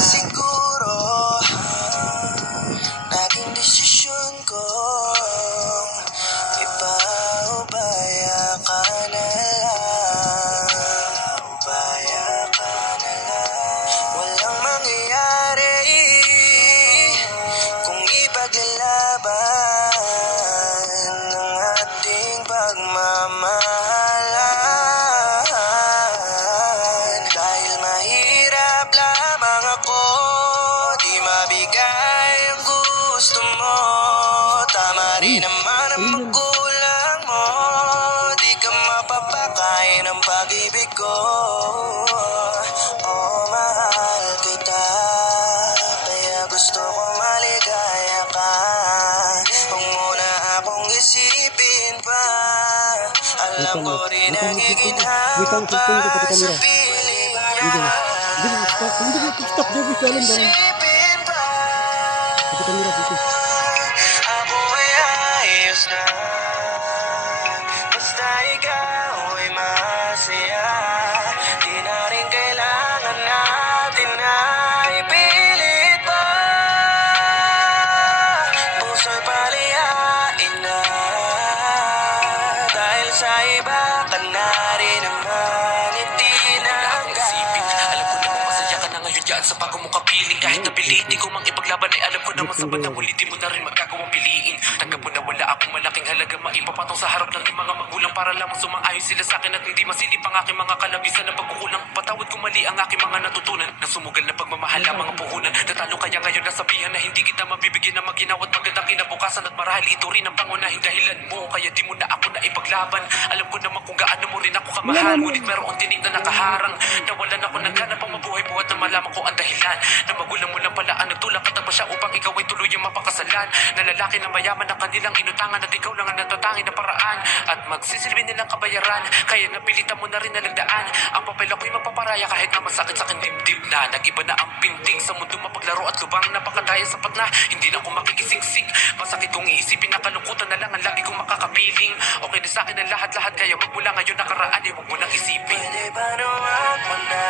Siguro naging desisyon ko ipaubaya ka na lang. Walang mangyayari kung ipaglalaban ng ating pagmamahalan. Dahil mahirap lamang ako, di mabigay ang gusto mo. Tama rin naman ang magulang mo, di ka mapapakain ng pag-ibig ko. Oh, mahal kita, kaya gusto ko maligaya ka. Huwag mo na akong isipin pa, alam ko rin ang iginhawa pa sa piling niya. Isipin pa, ako ay ayos na, basta ikaw ay masaya. Di na rin kailangan natin na ipilit pa. Puso'y palihain na, dahil sa iba ka na rin naman, hindi na isipin. Alam ko namang masaya ka na ngayon dyan sa bago mong kapiling. Kahit napilitin ko mang ipaglaban ay alam ko naman sa bandang huli di mo na rin magagawang piliin. Tanggap mo na wala akong malaking halaga maipapatong sa harap ng mga magulang para lamang sumang-ayon sila sa akin at hindi masilip ang aking mga kalabisan ng pagkukulang. Patawad kung mali ang aking mga natutunan na sumugal na pagmamahal ang mga puhunan. Natalo kaya ngayon nasabihan na hindi kita mabibigyan ng maginaw at magandang kinabukasan, at marahil ito rin ang pangunahing dahilan mo kaya di mo na ako na ipaglaban. Alam ko naman kung gaano mo rin ako kamahal, ngunit meron tinig na nakaharang. Nawalan ako ng gana pang mabuhay buhat na malaman ko ang dahilan na magulang mo lang pala ang nagtulak at siya upang ikaw ay tuluyang mapakasalan. Na lalaki na mayaman ang kanilang inutangan at ikaw lang ang natatangin na paraan at magsisilbi nilang kabayaran. Kaya napilitan mo na rin nalagdaan ang papel ako'y mapaparaya kahit na masakit sa akin dibdib na. Nag-iba na ang pinting sa mundo mapaglaro at lubang napakadaya sapat na hindi na ako makikisiksik. Masakit kong iisipin na kalungkutan na lang ang lagi kong makakapiling. Okay na sa akin ang lahat-lahat kaya magmula ngayon nakaraan ay huwag mo nang isipin. Pwede ba na wag mo na